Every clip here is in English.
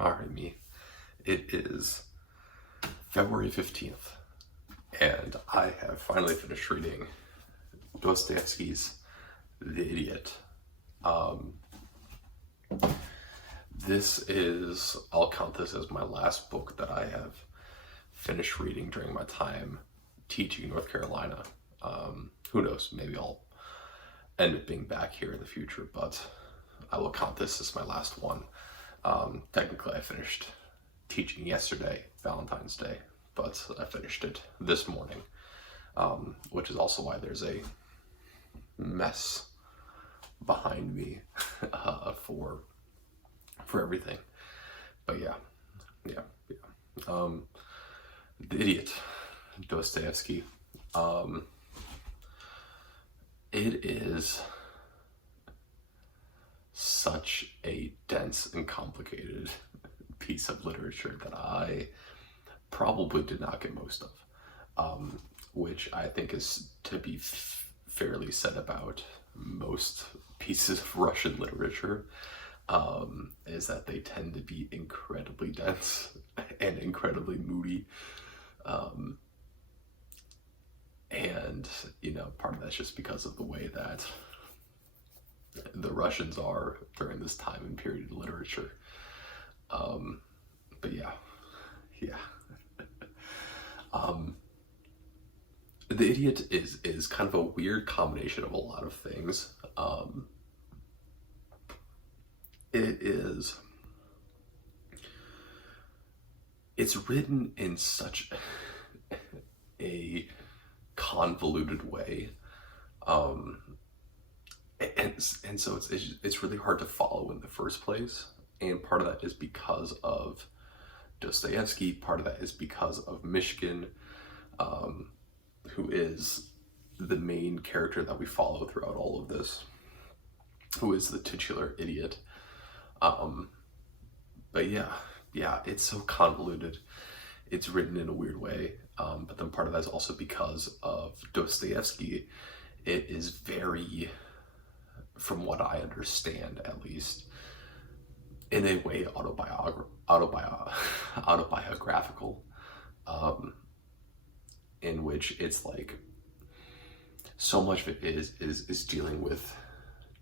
Alright, me. It is February 15th, and I have finally finished reading Dostoevsky's The Idiot. I'll count this as my last book that I have finished reading during my time teaching in North Carolina. Who knows, maybe I'll end up being back here in the future, but I will count this as my last one. Technically I finished teaching yesterday, Valentine's Day, but I finished it this morning, which is also why there's a mess behind me for everything. But yeah. The Idiot, Dostoevsky. It is such a dense and complicated piece of literature that I probably did not get most of, which I think is to be fairly said about most pieces of Russian literature, is that they tend to be incredibly dense and incredibly moody. And, part of that's just because of the way that the Russians are during this time and period in literature. But yeah. The Idiot is kind of a weird combination of a lot of things. It's written in such a convoluted way, and so it's really hard to follow in the first place. And part of that is because of Dostoevsky. Part of that is because of Mishkin, who is the main character that we follow throughout all of this, who is the titular idiot. But yeah, it's so convoluted. It's written in a weird way. But then part of that is also because of Dostoevsky. It is very, from what I understand at least, in a way autobiographical, in which it's like so much of it is dealing with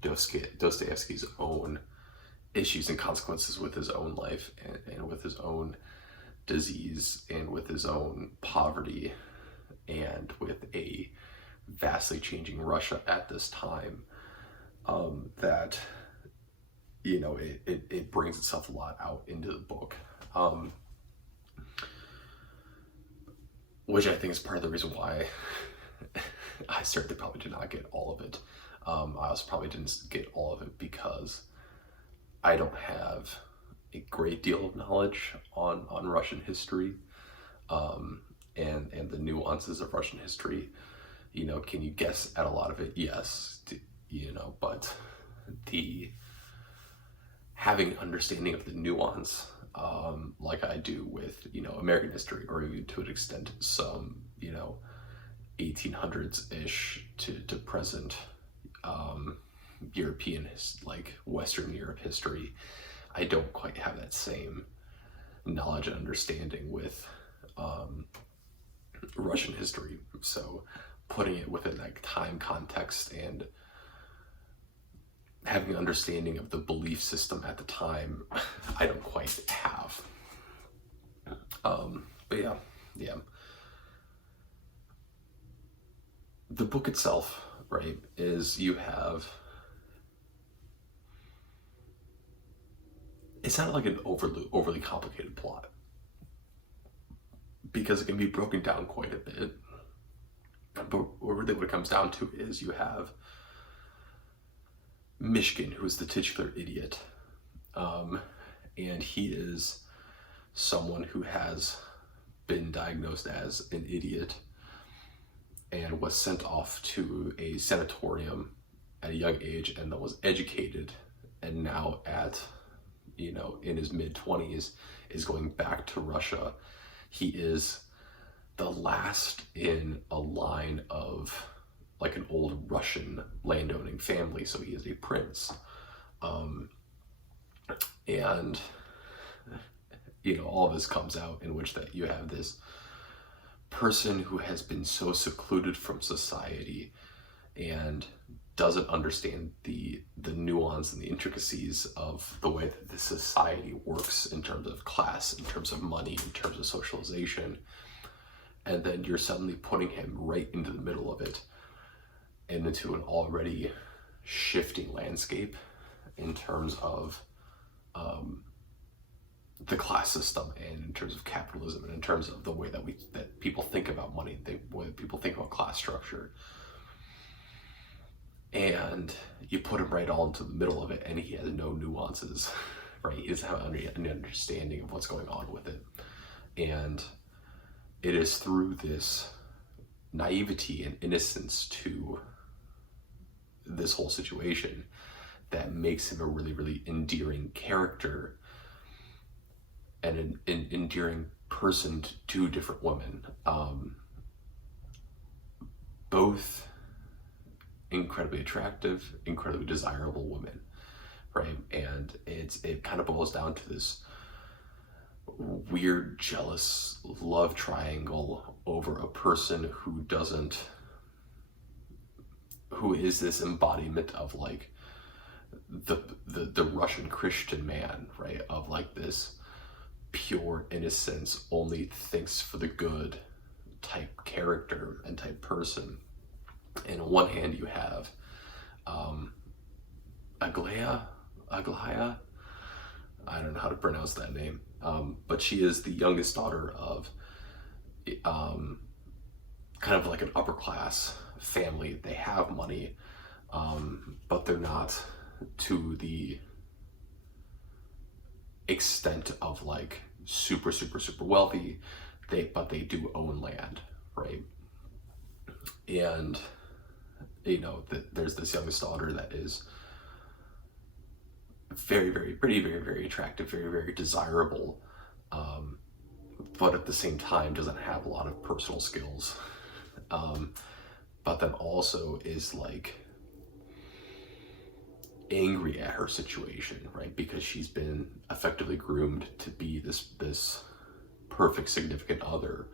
Dostoevsky's own issues and consequences with his own life and with his own disease and with his own poverty and with a vastly changing Russia at this time, that it brings itself a lot out into the book, which I think is part of the reason why I certainly probably did not get all of it. I also probably didn't get all of it because I don't have a great deal of knowledge on Russian history, and the nuances of Russian history. Can you guess at a lot of it? Yes, but the having understanding of the nuance, like I do with American history, or even to an extent some 1800s-ish to present European, like Western Europe history, I don't quite have that same knowledge and understanding with Russian history. So putting it within like time context and having an understanding of the belief system at the time, I don't quite have. But yeah. The book itself, right, is it's not like an overly complicated plot, because it can be broken down quite a bit. But really what it comes down to is you have Mishkin, who is the titular idiot, and he is someone who has been diagnosed as an idiot and was sent off to a sanatorium at a young age, and then was educated, and now at in his mid-20s is going back to Russia. He is the last in a line of like an old Russian landowning family, so he is a prince. And all this comes out in which that you have this person who has been so secluded from society and doesn't understand the nuance and the intricacies of the way that the society works in terms of class, in terms of money, in terms of socialization. And then you're suddenly putting him right into the middle of it and into an already shifting landscape in terms of the class system, and in terms of capitalism, and in terms of the way that people think about money, the way that people think about class structure. And you put him right all into the middle of it, and he has no nuances, right? He doesn't have any understanding of what's going on with it. And it is through this naivety and innocence to this whole situation that makes him a really, really endearing character and an endearing person to two different women. Both incredibly attractive, incredibly desirable women, right? And it kind of boils down to this weird, jealous love triangle over a person who is this embodiment of like the Russian Christian man, right? Of like this pure innocence, only thinks for the good type character and type person. And on one hand you have Aglaia, I don't know how to pronounce that name, but she is the youngest daughter of kind of like an upper class family. They have money, but they're not to the extent of like super wealthy. But they do own land, right? And there's this youngest daughter that is very, very pretty, very, very attractive, very, very desirable, but at the same time doesn't have a lot of personal skills, but then also is like angry at her situation, right? Because she's been effectively groomed to be this perfect significant other,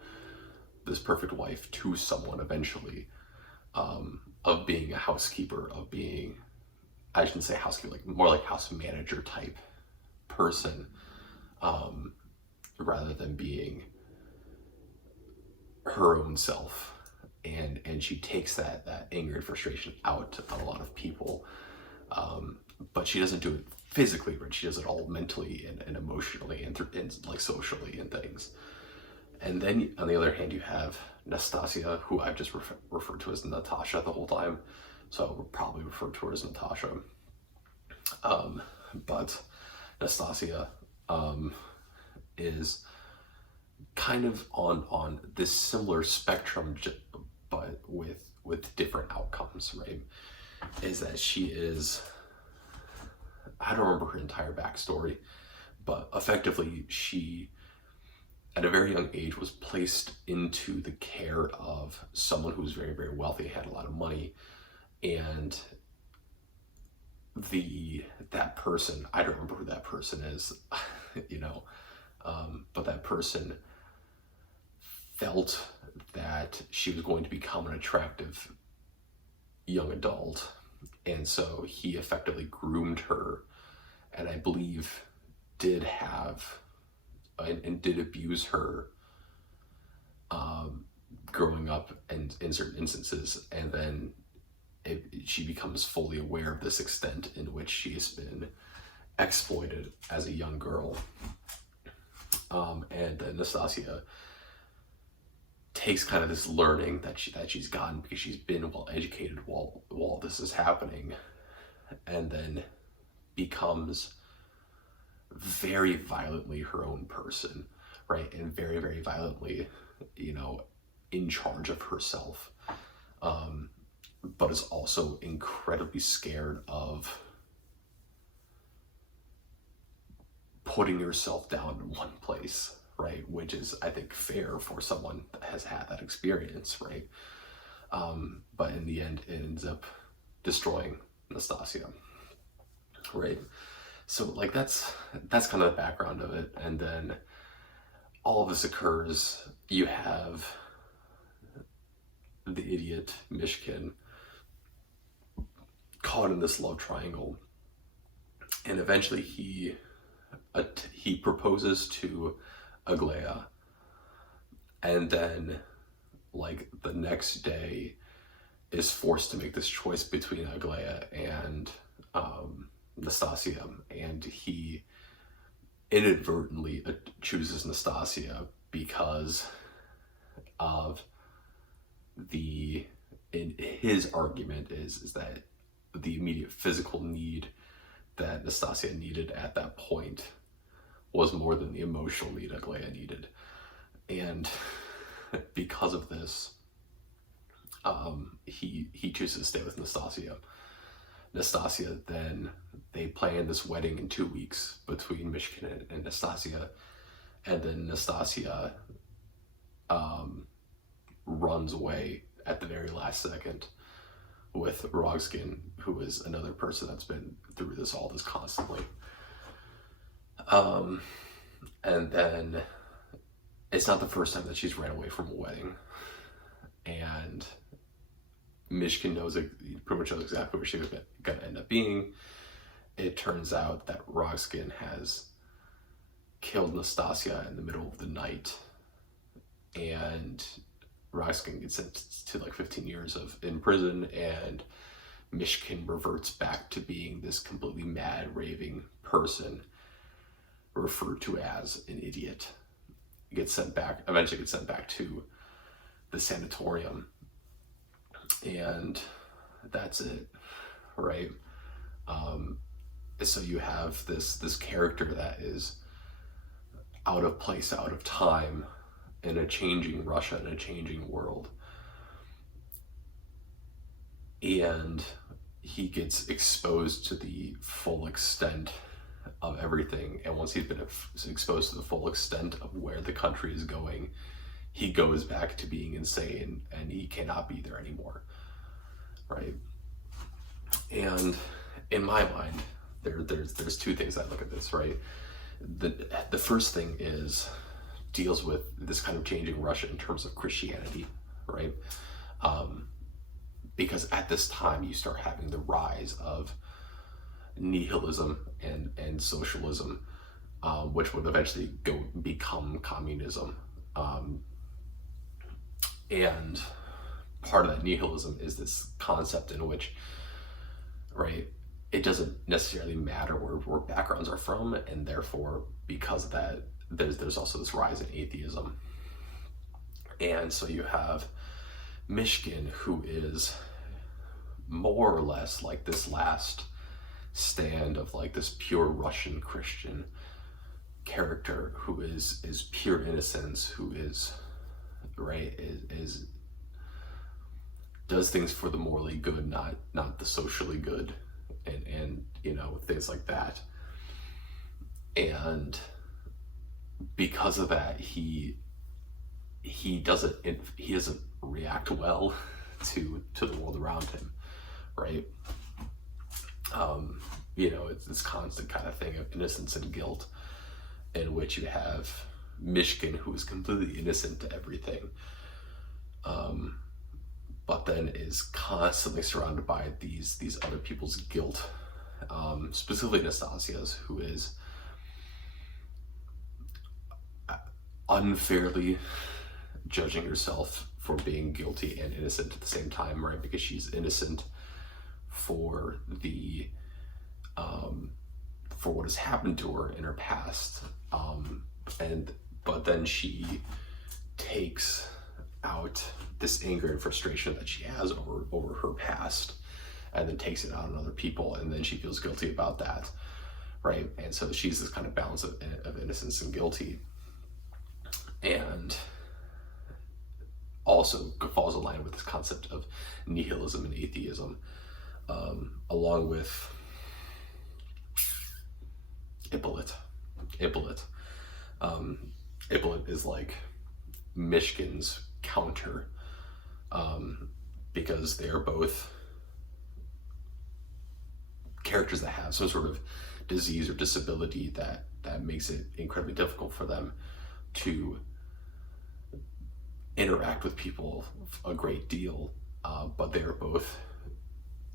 this perfect wife to someone eventually, of being a housekeeper, of being, I shouldn't say housekeeper, like more like house manager type person, rather than being her own self. And she takes that anger and frustration out on a lot of people, but she doesn't do it physically, right? She does it all mentally and emotionally and like socially and things. And then on the other hand, you have Nastasia, who I've just referred to as Natasha the whole time, so I would probably refer to her as Natasha. But Nastasia is kind of on this similar spectrum, but with different outcomes, right? Is that she is, I don't remember her entire backstory, but effectively she, at a very young age, was placed into the care of someone who was very, very wealthy, had a lot of money, and that person, I don't remember who that person is, but that person felt that she was going to become an attractive young adult, and so he effectively groomed her, and I believe did have and did abuse her growing up and in certain instances, and then she becomes fully aware of this extent in which she has been exploited as a young girl. And then Nastasia takes kind of this learning that she's gotten because she's been well educated while this is happening, and then becomes very violently her own person, right? And very, very violently, in charge of herself, but is also incredibly scared of putting yourself down in one place, right? Which is, I think, fair for someone that has had that experience, right? But in the end, it ends up destroying Nastasia, right? So like that's kind of the background of it. And then all of this occurs. You have the idiot Mishkin caught in this love triangle, and eventually he proposes to Aglaia, and then like the next day is forced to make this choice between Aglaia and Nastasia, and he inadvertently chooses Nastasia because of in his argument is that the immediate physical need that Nastasia needed at that point was more than the emotional need Aglaia needed. And because of this, he chooses to stay with Nastasia. Nastasia, then they plan this wedding in 2 weeks between Mishkin and Nastasia, and then Nastasia runs away at the very last second with Rogskin, who is another person that's been through all this constantly. And then it's not the first time that she's ran away from a wedding, and Mishkin pretty much knows exactly where she was going to end up being. It turns out that Rogskin has killed Nastasia in the middle of the night, and Rogskin gets sentenced to like 15 years in prison, and Mishkin reverts back to being this completely mad, raving person referred to as an idiot. Eventually gets sent back to the sanatorium, and that's it, right? So you have this character that is out of place, out of time, in a changing Russia, in a changing world. And he gets exposed to the full extent of everything. And once he's been exposed to the full extent of where the country is going, he goes back to being insane, and he cannot be there anymore, right? And in my mind, there's two things I look at this, right? The first thing deals with this kind of changing Russia in terms of Christianity, right? Because at this time you start having the rise of nihilism and socialism, which would eventually become communism. And part of that nihilism is this concept in which, right, it doesn't necessarily matter where backgrounds are from, and therefore, because of that, there's also this rise in atheism. And so you have Mishkin, who is more or less like this last stand of like this pure Russian Christian character, who is pure innocence, who is, right, is does things for the morally good, not the socially good, and things like that. And because of that, he doesn't react well to the world around him, right? It's this constant kind of thing of innocence and guilt, in which you have Mishkin, who is completely innocent to everything, but then is constantly surrounded by these other people's guilt, specifically Nastasia's, who is unfairly judging herself for being guilty and innocent at the same time, right? Because she's innocent for for what has happened to her in her past, but then she takes out this anger and frustration that she has over her past, and then takes it out on other people, and then she feels guilty about that, right? And so she's this kind of balance of innocence and guilty, and also falls in line with this concept of nihilism and atheism, along with Ippolit. Ippolit is like Mishkin's counter, because they are both characters that have some sort of disease or disability that makes it incredibly difficult for them to interact with people a great deal, but they are both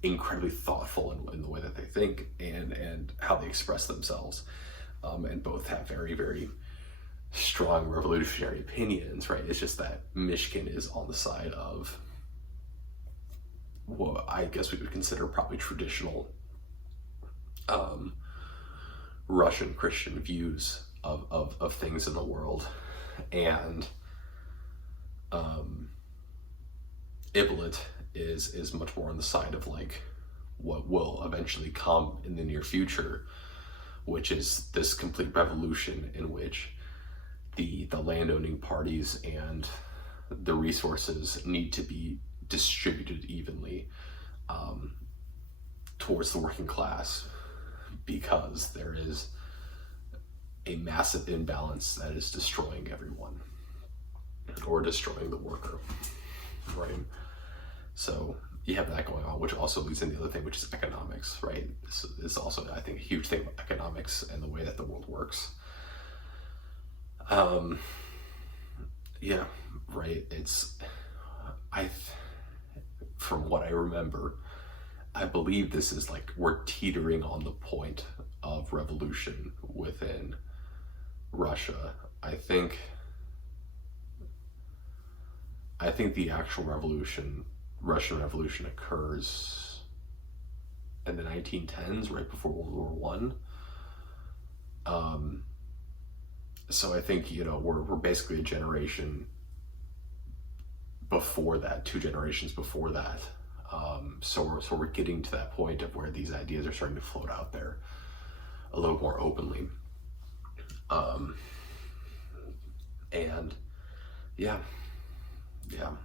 incredibly thoughtful in the way that they think and how they express themselves, and both have very, very strong revolutionary opinions, right? It's just that Mishkin is on the side of what I guess we would consider probably traditional Russian Christian views of things in the world, and Iblet is much more on the side of like what will eventually come in the near future, which is this complete revolution in which the landowning parties and the resources need to be distributed evenly towards the working class, because there is a massive imbalance that is destroying everyone, or destroying the worker, right? So you have that going on, which also leads into the other thing, which is economics, right? This is also, I think, a huge thing about economics and the way that the world works. Yeah, right. From what I remember, I believe this is like, we're teetering on the point of revolution within Russia. I think the actual Russian Revolution occurs in the 1910s, right before World War One. So I think, we're basically a generation before that, 2 generations before that. So we're getting to that point of where these ideas are starting to float out there a little more openly. And yeah. I'm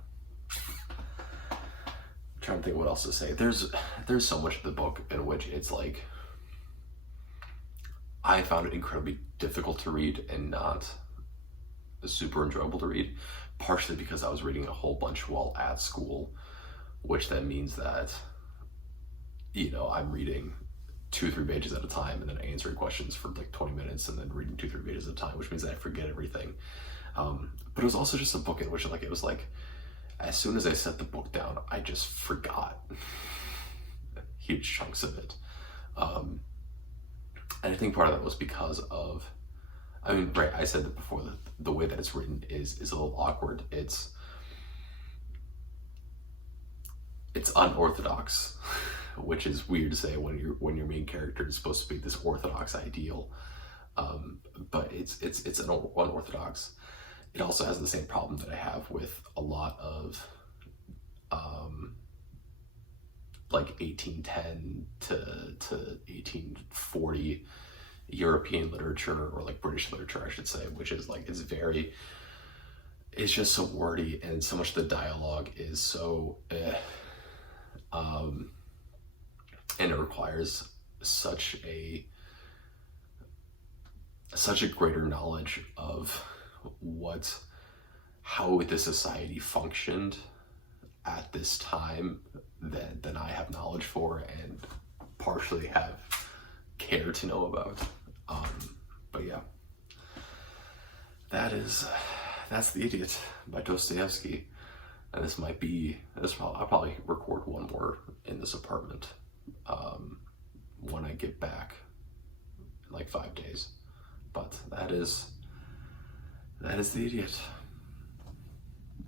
trying to think what else to say. There's so much of the book in which it's like, I found it incredibly difficult to read and not super enjoyable to read, partially because I was reading a whole bunch while at school, which then means that, I'm reading 2-3 pages at a time and then answering questions for like 20 minutes and then reading 2-3 pages at a time, which means that I forget everything. But it was also just a book in which it was like, as soon as I set the book down, I just forgot huge chunks of it. And I think part of that was because of, right, I said that before, that the way that it's written is a little awkward. It's unorthodox, which is weird to say when your main character is supposed to be this orthodox ideal. But it's unorthodox. It also has the same problem that I have with a lot of like 1810 to 1840 European literature, or like British literature, I should say, which is like, it's just so wordy, and so much of the dialogue is so and it requires such a greater knowledge of how the society functioned at this time than I have knowledge for, and partially have care to know about. But yeah, that's The Idiot by Dostoevsky. And I'll probably record one more in this apartment when I get back in like 5 days. But that is The Idiot.